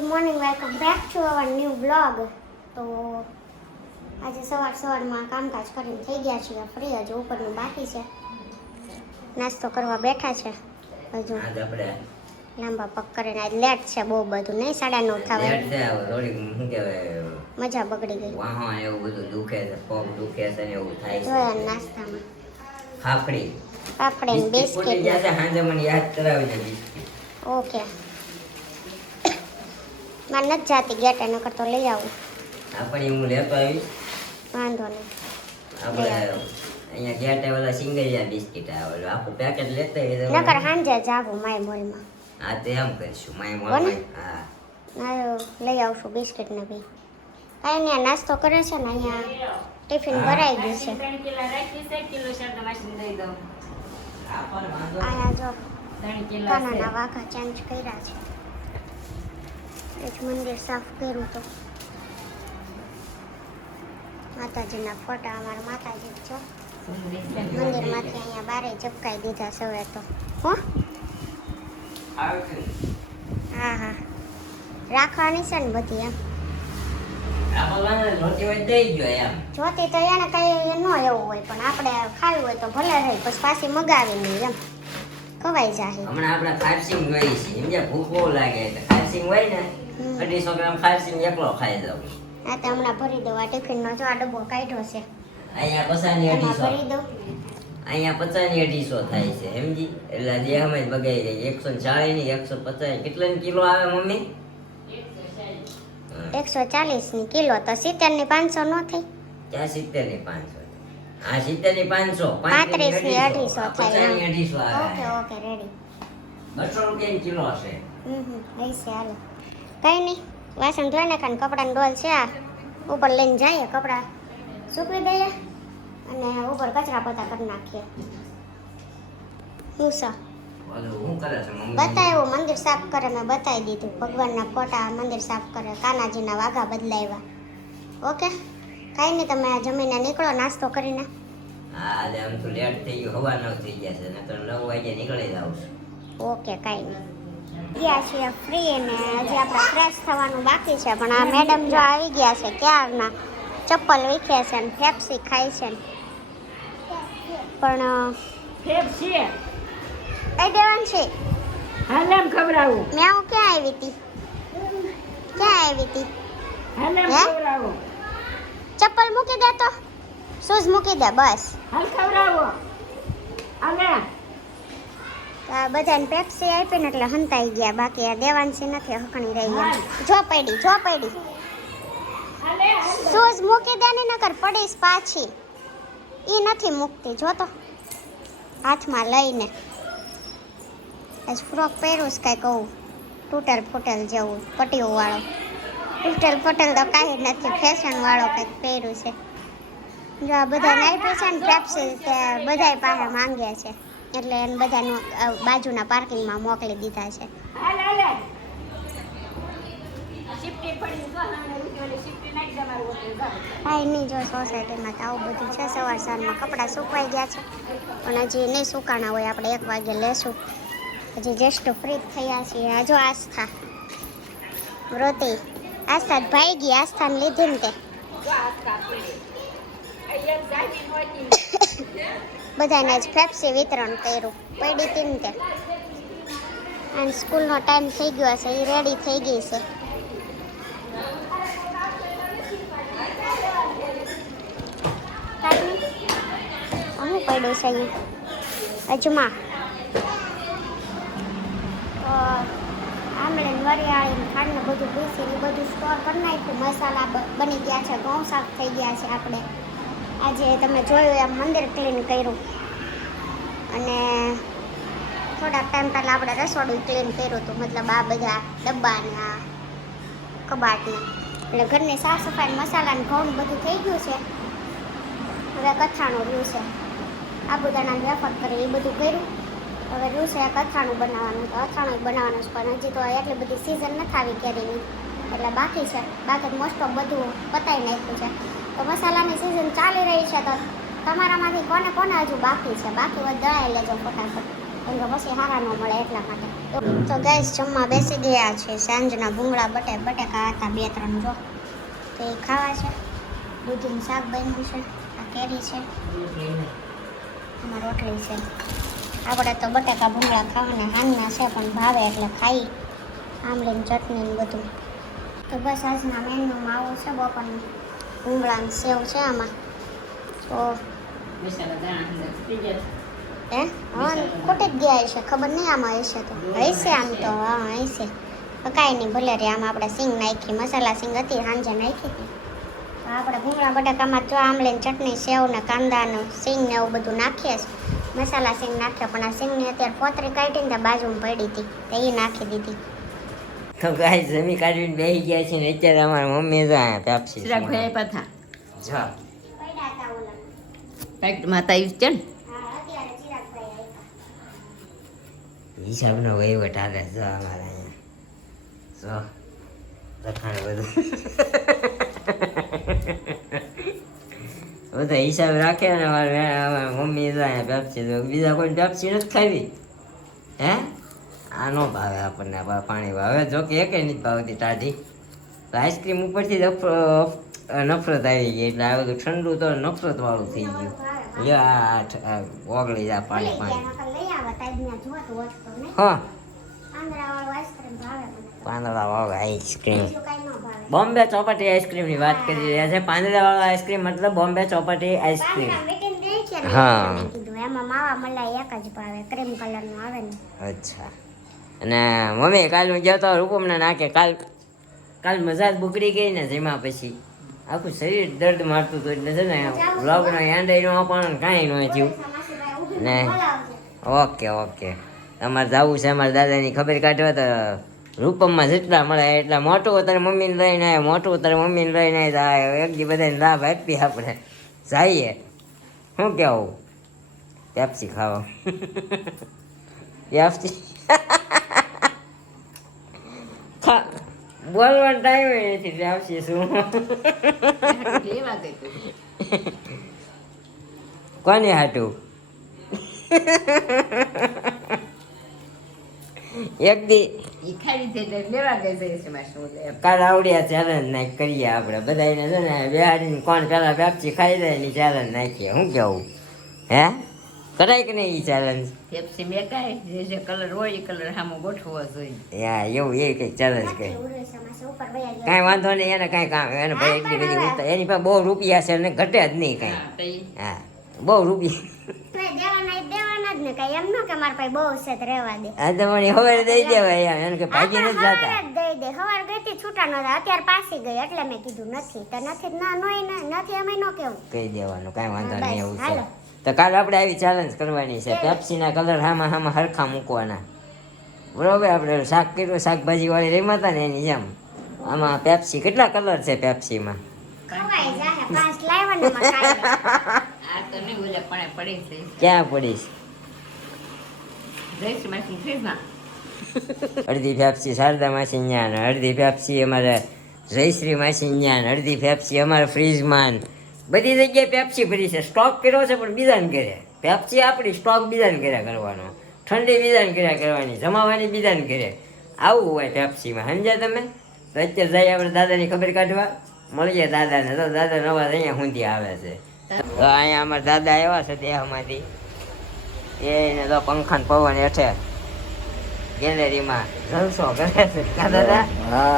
Good morning, welcome back to our new blog. તો આજે સવારમાં કામકાજ કરીને થઈ ગયા છીએ ફ્રી. હજુ ઉપરનું બાકી છે, નાસ્તો કરવા બેઠા છે. હજુ લાંબા પગ કરીને આજ લેટ છે બહુ બધું, નહીં 9:30 થવા મજા બગડી ગઈ. એવું બધું દુખે છે, પગ દુખે છે ને એવું થાય છે. જોયા નાસ્તામાં પાપડી ને બિસ્કિટ. હાંજે મને યાદ કરાવજે બિસ્કિટ. ઓકે, મારે નથી જાતી ગેટ, એના કરતો લઈ આવું. આપણે હું લેતો આવીશ, વાંધો નહીં. આપણે અહીંયા ગેટે ઓલા સિંગરિયા બિસ્કિટ આવે, આખું પેકેટ લેતા આવીશ. નકર સાંજે જાવું માય મોલમાં. હા તો એમ કરીશું, માય મોલ. હા લઈ આવશું બિસ્કિટ ને બી. કાંઈ નહીં, નાસ્તો કરે છે ને અહીંયા ટિફિન ભરાઈ ગયું છે. અહીંયા જો કાનાના વાઘા ચેન્જ કર્યા છે. એક મંદિર સાફ કર્યું તો માતાજીના ફોટા, અમારા માતાજી છે મંદિરમાંથી અહીંયા બારે ચપકાઈ દીધા છે હવે તો. હો હા હા, રાખવાની છે ને બધી એમ. જોતી તો એને કઈ ન એવું હોય, પણ આપણે ખાવી હોય તો ભલે રહી, પછી પાછી મગાવી નહીં એમ ખવાઈ જાય. હમણાં આપણે ખારસિંગ હોય છે, સમજ્યા? ભૂખ બહુ લાગે એટલે ખારસિંગ હોય ને 250 ગ્રામ ખારસિંગ એકલો ખાઈ જાવ. હા તો હમણાં ભરી દઉં. આ ટિફિનનો જો આ ડબ્બો કાઢ્યો છે, અહીંયા પચાસની એમાં 250, ભરી દઉં. અહીંયા 50ની 250 થાય છે, સમજી? એટલે જે અમે બગાઈ ગઈ 140 ની 150 કેટલાની કિલો આવે મમ્મી? 140 ની કિલો તો 70 ની 500 નો થઈ. ક્યાં 70 ની 500? આ 70 ની 500, 35 ની 250 થાય. 50 ની 250 ઓકે આવે. Okay, ready. 200 રૂપિયાની કિલો હશે. હશે. હાલો, કઈ નહીં, વાસણ ધોઈ નાખાને કપડાની ડોલ છે આ ઉપર લઈને જઈએ, કપડાં સૂકવી દઈએ અને ઉપર કચરા પોતા કરી નાખીએ. હું સા ઓલું શું કરે છે મમ્મી? બતાવ્યું, મંદિર સાફ કરે, મેં બતાવી દીધું. ભગવાનના ફોટા, મંદિર સાફ કરે, કાનાજીના વાઘા બદલાવ્યા. ઓકે, કાંઈ નહીં, તમે જમીને નીકળો નાસ્તો કરીને. હા આજે આમ તો લેટ થઈ ગયું, હવા 9 થઈ ગયા છે, નકર 9 વાગે નીકળી જાવ છું. ઓકે, કાંઈ નહીં. ગયા છીએ ફ્રી ને હજી આપણે ફ્રેશ થવાનું બાકી છે, પણ આ મેડમ જો આવી ગયા છે ક્યારના, ચપ્પલ વીખે છે ને ફેપ્સી ખાય છે ને. પણ ફેફસી કઈ દેવાનું છે? હાલેમ ખવડાવું, મેં હું ક્યાં આવી હતી? ક્યાં આવી હતી? હાલેમ હે? ખવડાવું, ચપ્પલ મૂકી દે, તો શૂઝ મૂકી દે, બસ. હાલ ખવડાવો. હાલે આ બધાને પેપ્સી આપી ને એટલે હંતાઈ ગયા, બાકી આ દેવાંશી નથી, હકણી રહી એમ. જો પડી હાલે શૂઝ મૂકી દે ને, નકર પડીશ પાછી. ઈ નથી મૂકતી, જો તો હાથમાં લઈને. આજ ફ્રોક પહેર્યું છે કાંઈ કહું, તૂટેલ ફૂટેલ જેવું, પટીઓ વાળો. તૂટેલ ફૂટેલ તો કાંઈ નથી, ફેશન વાળો કંઈક પહેર્યું છે. જો આ બધાને આપ્યું છે ને પેપ્સી, તે બધાય પાસે માંગે છે, એટલે એને બધાનું બાજુના પાર્કિંગમાં મોકલી દીધા છે. હાલે શિફ્ટી પડી તો હામે ઉઠી શિફ્ટી નાખી દે મારું હોટેલ ઘર. કાંઈ નહીં, જો સોસાયટીમાં તો આવું બધું છે. સવારમાં કપડાં સુકવાઈ ગયા છે, પણ હજી નહીં સુકાણા હોય, આપણે 1 વાગે લેશું. હજી જસ્ટ ફ્રી થયા છીએ. આ જો આસ્થા વ્રતી, આસ્થા ભાઈ ગઈ, આસ્થાને લીધી ને તે જો આ કાપી અહીંયા જાની મોટી બધાને જ પેપ્સી વિતરણ કર્યું, પડી હતી ને તે. અને સ્કૂલનો ટાઈમ થઈ ગયો છે, એ રેડી થઈ ગઈ છે. શું પડ્યું છે અહીંયા? અજમા, આમળે વરિયાળી ખાંડને બધું પીસીને બધું સ્ટોર કરી નાખ્યું. મસાલા બની ગયા છે, ઘઉં સાફ થઈ ગયા છે. આપણે આજે તમે જોયું એમ મંદિર ક્લીન કર્યું, અને થોડાક ટાઈમ પહેલાં આપણે રસોડું ક્લીન કર્યું હતું, મતલબ આ બધા ડબ્બાને આ કબાટને. એટલે ઘરની સાફ સફાઈ, મસાલાને ઘઉં બધું થઈ ગયું છે. હવે કથાણું રહ્યું છે, આબુદાણાને વેફર કરી એ બધું કર્યું. હવે રહ્યું છે કથાણું બનાવવાનું, તો અથાણું બનાવવાનું છે, પણ હજી તો એટલી બધી સિઝન નથી આવી કેરીની, એટલે બાકી છે. બાકી મોસ્ટ ઓફ બધું પતાવી નાખ્યું છે. તો મસાલાની સિઝન ચાલી રહી છે, તો તમારામાંથી કોને કોને હજુ બાકી છે? બાકી હોય દળાઈ લેજો ફટાફટ, કેમ કે પછી હારા ન મળે એટલા માટે. તો ગેસ જમવા બેસી ગયા છે. સાંજના ભૂંગળા બટેકા હતા 2-3 જો, તો એ ખાવા છે. દૂધીનું શાક બન્યું છે, આ કેરી છે, આમાં રોટલી છે. આપણે તો બટેકા ભૂંગળા ખાવાના હાંજના છે, પણ ભાવે એટલે ખાઈ. આમલીની ચટણી ને બધું. તો બસ આજના મેન્યુમાં આવું છે. બપોરનું ભૂંગળાનું સેવ છે આમાં. તો મસાલા દાણા અંદર થઈ ગયા. હે હા ખોટી જ ગયા હશે, ખબર નહીં આમાં હશે તો હશે. આમ તો હા હશે, કાંઈ નહીં ભલે રે. આમાં આપણે સિંગ નાખી, મસાલા સિંગ હતી સાંજે નાખી હતી. તો આપણે ભૂંગળા બટાકામાં જો આમલીની ચટણી, સેવ ને કાંદા ને સિંગ ને એવું બધું નાખીએ છીએ. મસાલા સિંગ નાખ્યા, પણ આ સિંગની અત્યારે પોતરી કાઢીને ત્યાં બાજુમાં પડી હતી, તો એ નાખી દીધી. તો ગાય જમી કાઢીને બેસી ગયા છે ને અત્યારે અમારા મમ્મી તો અહીંયા પેપ્સી ચિરાગ ભાઈ પાથા જા પડ્યા હતા ઓલા. પેકેટમાં હતા ઈ છે ને. હા અત્યારે ચિરાગભાઈ આવ્યા. હિસાબનો વહીવટ હાલે જો અમારે અહીંયા જો લખાણ બધું બધો હિસાબ રાખે ને અમારા મમ્મી તો અહીંયા પેપ્સી તો બીજા કોઈ પેપ્સી નથી ખાવી હે આ નો ભાવે આપણને પાણી ભાવે જો કે એકે નથી ભાવતી ટાઢી તો આઈસ્ક્રીમ ઉપરથી જ નફરત આવી ગઈ એટલે આ બધું ઠંડુ તો નફરત વાળું થઈ ગયું લ્યો આ ઓગળી જા પાણી પાણી લઈ આવા તાજના જોતું હોત તો નહીં. હા પાંદડાવાળું આઈસ્ક્રીમ ભાવે મને. પાંદડા વાળો આઈસ્ક્રીમ બીજું કાંઈ ન ભાવે. બોમ્બે ચોપાટી આઈસ્ક્રીમની વાત કરી રહ્યા છે. પાંદડા વાળો આઈસ્ક્રીમ મતલબ બોમ્બે ચોપાટી આઈસ્ક્રીમ. પાંદડા મીઠી દઈ છે ને હા. એટલે મેં કીધું એમાં માવા મલાઈ એક જ ભાવે, ક્રીમ કલરનું આવે ને. અચ્છા અને મમ્મી કાલ હું ગયો તો રૂપમના નાકે કાલ મજા જ બગડી ગઈ ને જેમાં પછી આખું શરીર દર્દ મારતું હતું એટલે છે ને વ્લોગનો એન્ડ ન પણ કાંઈ ન થયું માસીભાઈ ઊભી ને બોલાવજે. ઓકે તમારે જવું છે અમારા દાદાની ખબર કાઢવા તો રૂપમમાં જેટલા મળે એટલા મોટું તારે મમ્મીને લઈને આવે, મોટું તારે મમ્મીને લઈને આવે, એક દી બધાને લાભ આપી આપણે જઈએ. શું કહેવું પેપ્સી ખાવા પેપ્સી બોલવાનો ટાઈમ નથી પેપ્સી શું લેવા ગઈ તું. કોને હાટું એક દી ઈ ખાઈ લીધી એટલે લેવા ગઈ છે એમાં શું લે. કાલ આવડ્યા ચેલેન્જ નાખ કરીએ આપણે બધાને છે ને બેહાડીને કોણ પેલા પેપ્સી ખાઈ જાય એની ચેલેન્જ નાખીએ. શું કેવું હે કરાય કે નહીં એ ચેલેન્જ? પેપ્સી મેં કાંઈ જે કલર હોય એ કલર સામે ગોઠવવો જોઈએ. યા એવું એ કંઈક ચેલેન્જ નાખી કહે ઉરેસા માસી ઉપર વયા ગયા. કાંઈ વાંધો નહીં એને કાંઈ કામ એને ભાઈ એટલી બધી ઉતાર એની પાસે બહુ રૂપિયા છે એને ઘટે જ નહીં કાંઈ. હા, તો ઈ હા બહુ રૂપિયા તો એ દેવાના જ ને કાંઈ એમ ન કે મારા પાસે બહુ છે તો રહેવા દે. આ તો મને હવે દઈ દેવાય એને કે ભાગી નથી જતા. સવારે જ દઈ દે. સવાર ગઈ હતી છૂટા નતા, અત્યારે પાછી ગઈ એટલે મેં કીધું નથી તો નથી ના નોય નથી અમે ન કેવું. કહી દેવાનું કાંઈ વાંધો બસ, નહીં એવું છે. હાલો. તો કાલે આપણે આવી ચેલેન્જ કરવાની છે પેપ્સીના કલર હામાં હરખા મૂકવાના બરોબર. આપણે શાક કર્યું શાકભાજી વાળી રેમાં હતા ને એની જેમ આમાં પેપ્સી કેટલા કલર છે પેપ્સીમાં? ખવાઈ જાહે, 5 લાવવાના માં કાંઈ. આ તો નહીં બોલે પણ પડી છે. ક્યાં પડીશ? જઈશ માસી ફ્રીજમાં. અડધી પેપ્સી શારદા માસી ન્યાન, અડધી પેપ્સી અમારે જયશ્રી માસી ન્યાન, અડધી પેપ્સી અમારે ફ્રીજમાં. બધી જગ્યાએ પેપ્સી ભરી છે. સ્ટોક કર્યો છે પણ બીજાને કરે. પેપ્સી આપણી સ્ટોક બીજાને કર્યા કરવાનો, ઠંડી બીજાને કર્યા કરવાની, જમાવાની બીજાને કરે. આવું હોય પેપ્સીમાં, સમજ્યા તમે? તો અત્યારે જઈએ આપણે દાદાની ખબર કાઢવા, મળીએ દાદાને. તો દાદા નવા અહીંયા સુધી આવે છે. તો અહીંયા અમારા દાદા આવ્યા છે દેહમાંથી, એને તો પંખાને પવન હેઠે ગેલેરીમાં જલસો કરે છે. કા દાદા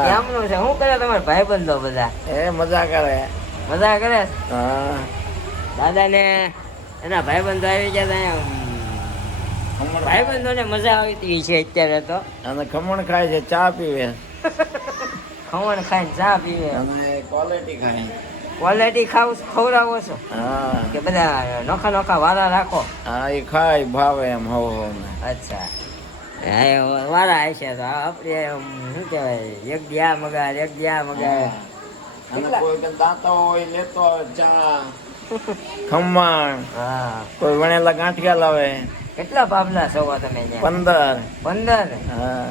કેમનું છે? શું કરે તમારા ભાઈબંધો બધા? એ મજા કરે. મજા કરે છે? હા દાદાને એના ભાઈબંધો આવી ગયા હતા અહીંયા. ભાઈબંધોને મજા આવતી છે અત્યારે તો. અને ખમણ ખાય છે, ચા પીવે ખવણ ખાઈને ચા પીવે. અને ક્વોલિટી ખાય. ક્વોલિટી ખવડાવો છો હા કે બધા નોખા વાળા રાખો? હા એ ખાય ભાવે એમ હો ને. અચ્છા હા એ વાળા હશે તો આપણે શું કહેવાય એક દી આ મગાય એક દી આ મગાય. અને કોઈ કે દાંતો હોય લેતો આવે ચા ખમણ. હા કોઈ વણેલા ગાંઠિયા લાવે. કેટલા બાબલા છો તમે ત્યાં? 15. 15? હા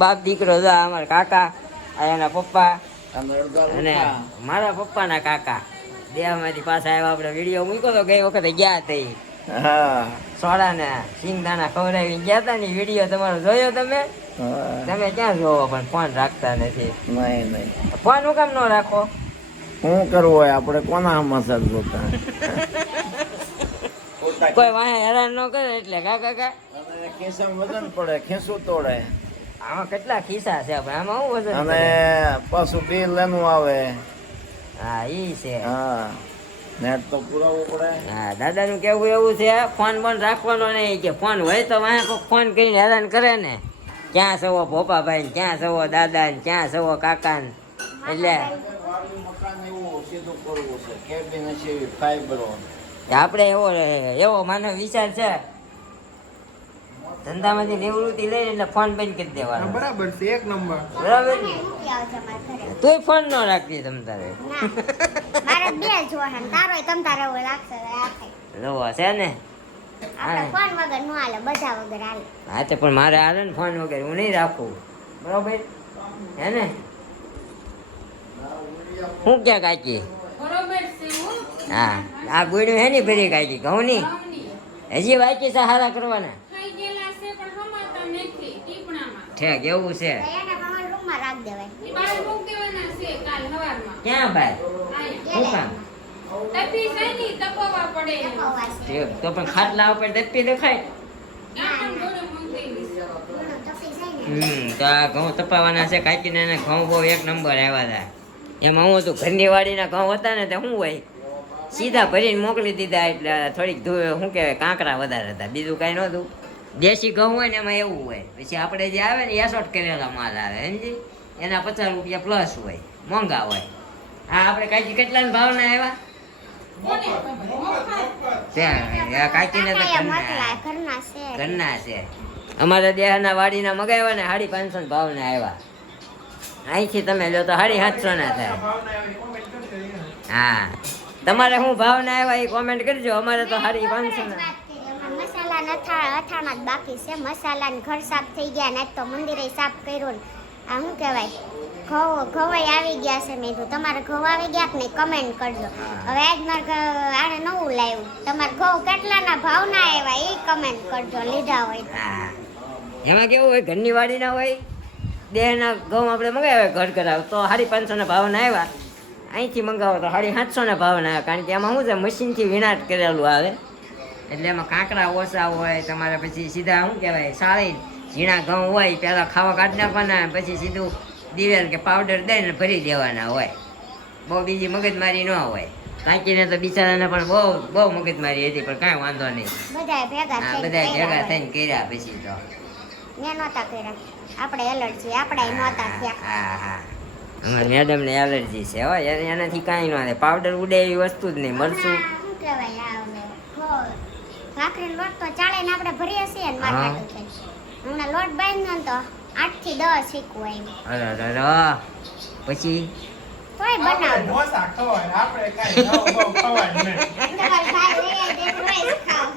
બાપ દીકરો જો અમારા કાકા આ એના પપ્પા અને અડધા અને મારા પપ્પાના કાકા દેહમાંથી પાછા આવ્યા. આપણે વિડીયો મૂક્યો તો ગઈ વખતે ગયા તઈ હા સોડા ને સિંગદાણા ખવડાવી ગયા હતા ને વિડીયો તમારો જોયો તમે? હા. તમે ક્યાં જોવો પણ ફોન રાખતા નથી. નહીં નહીં ફોન હું કામ ન રાખો? શું કરવું હોય આપણે કોના મસાજ જોતા કોઈ વાહે હેરાન ન કરે એટલે કાકા. અને ખિસ્સામાં વજન પડે ખિસ્સું તોડે આમાં કેટલા ખિસ્સા છે પણ આમાં શું વજન અને કરે? પાછું બિલ એનું આવે હા ઈ છે. હા નેટ તો પુરાવવું પડે હા દાદાનું કેવું એવું છે ફોન બોન રાખવાનો નહીં કે ફોન હોય તો વાહે કોક ફોન કરીને હેરાન કરે ને ક્યાં સવો ભોપાભાઈ ને ક્યાં સવો દાદા ને ક્યાં સવો કાકા ને એટલે વાળું મકાન એવું સીધું કરવું છે કેબિન હશે ફાઈબરો આપણે એવો માનવ વિચાર છે ધંધામાંથી નિવૃત્તિ લઈને એટલે ફોન બંધ કરી દેવાનો. બરાબર છે, એક નંબર. બરાબર મને મૂકી આવજો મારા ઘરે. તોય ફોન ન રાખતી તમ તારે. ના મારે બે જ હોય ને તારોય તમ તારે હોય લાગશે તો આ થાય. જોવો છે ને આપણે ફોન વગર નો હાલે બધા વગર હાલે. હા તે પણ મારે હાલે ને ફોન વગર હું નહીં રાખું બરોબર હે ને? હું ક્યાં કાકી? બરોબર છે હું હા આ ગુડ્યું હે ને ભરી કાકી ઘઉં ની ઘઉંની. હજી બાકી સહારા કરવાના ખાઈ ગયેલા છે પણ હમાતા નથી ટીપણામાં. ઠેક એવું છે. તો એને મારા રૂમમાં રાખી દેવાય. એ બહાર મૂકી દેવાના છે કાલ સવારમાં. ક્યાં ભાઈ? આયા. શું કામ? તપી જાય ને તપવા પડે એમ. તપાવવા છે. ઠેક, તો પણ ખાટલા ઉપર દપ્પી દેખાય. ત્યાં પણ જોડે મૂકી દેવી. ઘણું તપી જાય ને. તો આ ઘઉં તપાવવાના છે કાકીને એને ઘઉં બહુ એક નંબર આવ્યા હતા. એમાં હું હતું ઘરની વાડીના ઘઉં હતા ને તે શું હોય સીધા ભરીને મોકલી દીધા એટલે થોડીક શું કહેવાય કાંકરા વધારે હતા બીજું કાંઈ નહોતું. દેશી ઘઉં હોય ને એમાં એવું હોય પછી આપણે જે આવે ને એસોટ કરેલા માલ આવે સમજી એના 50 રૂપિયા પ્લસ હોય મોંઘા હોય. હા આપણે કાકી કેટલાના ભાવના આવ્યા? કોને ખબર? મોફત. ત્યાં કાકીને તો કાકાએ ઘરના મોકલાય, ઘરના છે. ઘરના છે. અમારા દેહના વાડીના મગાવ્યા ને 550 ભાવના આવ્યા. અહીંથી તમે લો તો 750 ના થાય. હા તમારે શું ભાવના આવ્યા એ કોમેન્ટ કરજો. અમારે તો 550 ના. વાત કરી. અમારે મસાલા અથાણા જ બાકી છે. મસાલા ને ઘર સાફ થઈ ગયા ને આજ તો મંદિરે સાફ કર્યું ને આ શું કહેવાય ઘવાઈ આવી ગયા છે. મેં કીધું તમારે ઘઉં આવી ગયા કે નહીં કમેન્ટ કરજો. હવે આજ મારે આને નવું લાવ્યું. તમારે ઘઉં કેટલાના ભાવના આવ્યા એ કમેન્ટ કરજો લીધા હોય તો. હા એમાં કેવું હોય ઘરની વાડીના હોય દેહના ઘઉં આપણે મગાવ્યા ઘર કરાવ તો 550 ના ભાવના આવ્યા. અહીંથી મંગાવો તો 750 ના ભાવના આવ્યા કારણ કે એમાં શું છે મશીનથી વિનાટ કરેલું આવે એટલે એમાં કાંકરા ઓછા હોય. તમારે પછી સીધા શું કહેવાય સાળી ઝીણા ઘઉં હોય પહેલાં ખાવા કાઢી નાખવાના પછી સીધું દિવેલ કે પાવડર દઈને ભરી દેવાના હોય. બહુ બીજી મગજમારી ન હોય. કાંકીને તો બિચારાને પણ બહુ મગજમારી હતી પણ કાંઈ વાંધો નહીં. બધાએ ભેગા હા થઈને બધા કર્યા ભેગા હોય. થઈને કર્યા પછી તો મેં નહોતા કર્યા. આપણે એલર્જી આપણે નહોતા થયા. હા હા અમારી મેડમને એલર્જી છે હો એનાથી કાંઈ ન થાય. પાવડર ઉડે એવી વસ્તુ જ નહીં. મરચું શું કહેવાય આ હવે? ભાખરીનો લોટ તો ચાળે ને આપણે ભરીએ છીએ ને હા. માથાનું થઈ. હમણાં લોટ બાંધ્યો ને તો 8 થી 10 શીખવું આવ્યું. અરે પછી તોય બનાવું. ઢોસા ખવાય, આપણે કાંઈ નવું બહુ ખવાય નહીં. તમારે ભાઈ લઈ આવે તો રોજ ખાવ.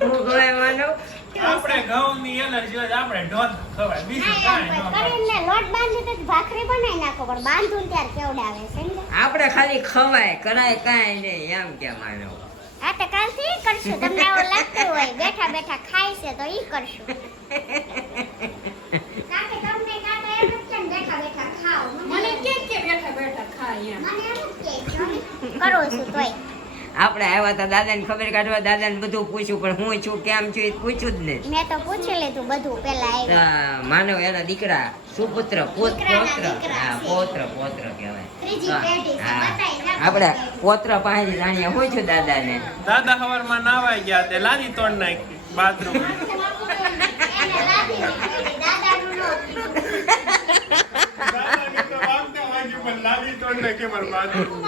હું ખવાય માનો આપણે ઘઉંની એલર્જી હોય તો આપણે ઢોસા ખવાય, બીજું હા, કાંઈ એમ ન ખવાય. કરીને લોટ બાંધી તો ભાખરી બનાવી નાખો પણ બાંધું ને ત્યારે કેવડાવે સમજ્યા? આપણે ખાલી ખવાય કરાય કાંઈ નહીં એમ કે માનો. આ તો કાલથી ઈ કરશું. તમને એવું લાગતું હોય બેઠા બેઠા ખાય છે તો ઈ કરશું. કાકે તમને કાકા એમ જ કે ને બેઠા બેઠા ખાઓ. મને કે બેઠા બેઠા ખાય એમ. મને એમ જ કે છો ને. કરું છું તોય. આપણે આવ્યા હતા દાદાને ખબર કાઢવા દાદાને બધું પૂછ્યું પણ હું છું કેમ છું એ પૂછ્યું જ નહીં. મેં તો પૂછી લીધું બધું પેલા આવ્યું. માનવ એના દીકરા સુપુત્ર પોત્ર દીકરા હા છે. પોત્ર કહેવાય. ત્રીજી પેઢી છે. હા. બતાઈ નાખો. આપણે પોત્ર પાસે જાણીએ હું છું દાદાને દાદા સવારમાં નાવાઈ ગયા તે લાદી તોડ નાખી બાથરૂમ. એને લાદી નીકળી. દાદાનું નહોતું. દાદાને તો વાગતા વાગ્યું પણ લાદી તોડ નાખી મારા બાથરૂમ.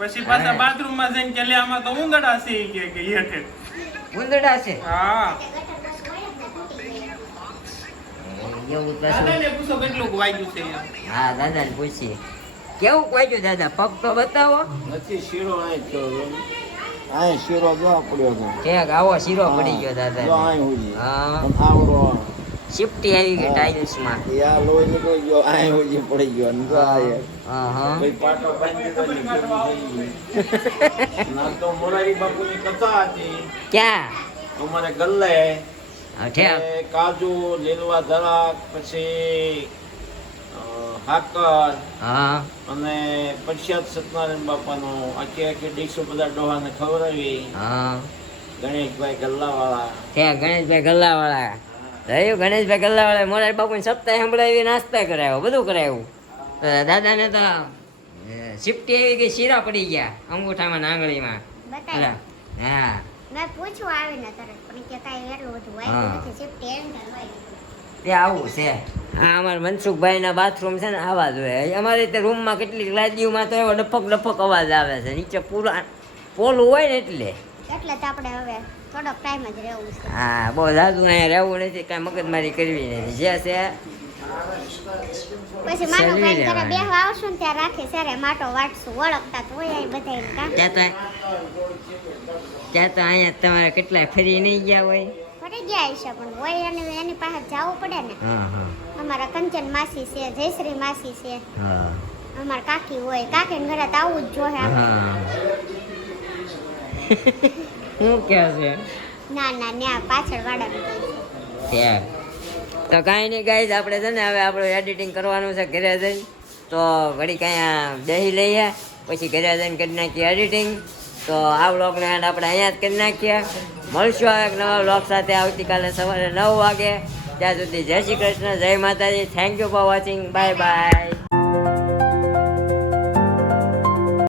પછી પાછા બાથરૂમમાં જઈને કે લે આમાં તો ઉંદરડા છે ઈ કે હેઠે. ઉંદરડા છે હા, એવું તો શું? દાદાને પૂછો કેટલું વાગ્યું છે એમ. હા દાદાને પૂછીએ કેવું કોઈ દાદા પગ તો બતાવો. નથી શીરો અહીં થયો અહીં શીરો જો પડ્યો છે ઠેક આવો શીરો પડી ગયો જો દાદા. અહીં હુજી હા આવડો શિફ્ટી આવી ગઈ ટાઇલ્સમાં. યા લોહી નીકળી ગયો આ ઉજી પડી ગયો ને તો આ યાર. હા કોઈ પાટો બાંધી દીધો ને ના તો મોરારી બાપુની કથા હતી ક્યાં અમારે ગલ્લે અઠ્યા એ કાજુ લીલવા દરાક પછી હાકર હા અને પ્રખ્યાત સત્યનારાયણ બાપાનો આખી આખી ડીશો બધા ડોહાને ખવડાવી હા ગણેશભાઈ ગલ્લાવાળા ત્યાં ગણેશભાઈ ગલ્લાવાળા રહ્યું ગણેશભાઈ ગલ્લાવાળા મોરારી બાપુને સપ્તાહ સંભળાવી નાસ્તા કરાવ્યો બધું કરાવ્યું દાદાને તો શિફ્ટી આવી ગઈ શીરા પડી ગયા અંગૂઠામાં ને આંગળીમાં બતાવ્યું હા મેં પૂછ્યું આવીને તરત પણ કે કાંઈ એટલું બધું હા. વાગ્યું નથી શિફ્ટી એમ થાય તે આવું છે આ અમારા મનસુખભાઈના બાથરૂમ છે ને આવા જોઈએ અમારે તે રૂમમાં કેટલીક લાદીઓમાં તો એવો ડફક ડફક અવાજ આવે છે નીચે પૂરા પોલું હોય ને એટલે એટલે તો આપણે હવે થોડોક ટાઈમ જ રહેવું છે હા બહુ જાદુ અહીંયા રહેવું નથી કાંઈ મગજમારી કરવી નથી જે છે પછી માનો સલવી ભાઈ ઘરે લેવાની. બેહવા આવશું ને ત્યાં રાખી સારે માટો વાટશું ઓળખતા તો હોય બધા કામ ત્યાં તો અહીંયા તમારે કેટલાય ફરી નહીં ગયા હોય ફરી ગયા હશે પણ હોય અને એની પાસે જવું પડે ને હા હા અમારા કંચન માસી છે જયશ્રી માસી છે હા અમારા કાકી હોય કાકીને ઘરે તો આવવું જ જોઈએ આપણે. હા શું કહે છે ના ના ન્યા પાછળ વાળાનું કહે છે. ત્યાં તો કાંઈ નહીં ગાઈઝ આપણે છે ને હવે આપણું એડિટિંગ કરવાનું છે ઘરે જઈને તો ઘડી કાંઈ બેસી લઈએ પછી ઘરે જઈને કરી નાખીએ એડિટિંગ તો આ વ્લોગનો એન્ડ આપણે અહીંયા જ કરી નાખીએ મળશું હવે એક નવા વ્લોગ સાથે આવતીકાલે સવારે 9 વાગે ત્યાં સુધી જય શ્રી કૃષ્ણ જય માતાજી thank you for watching bye bye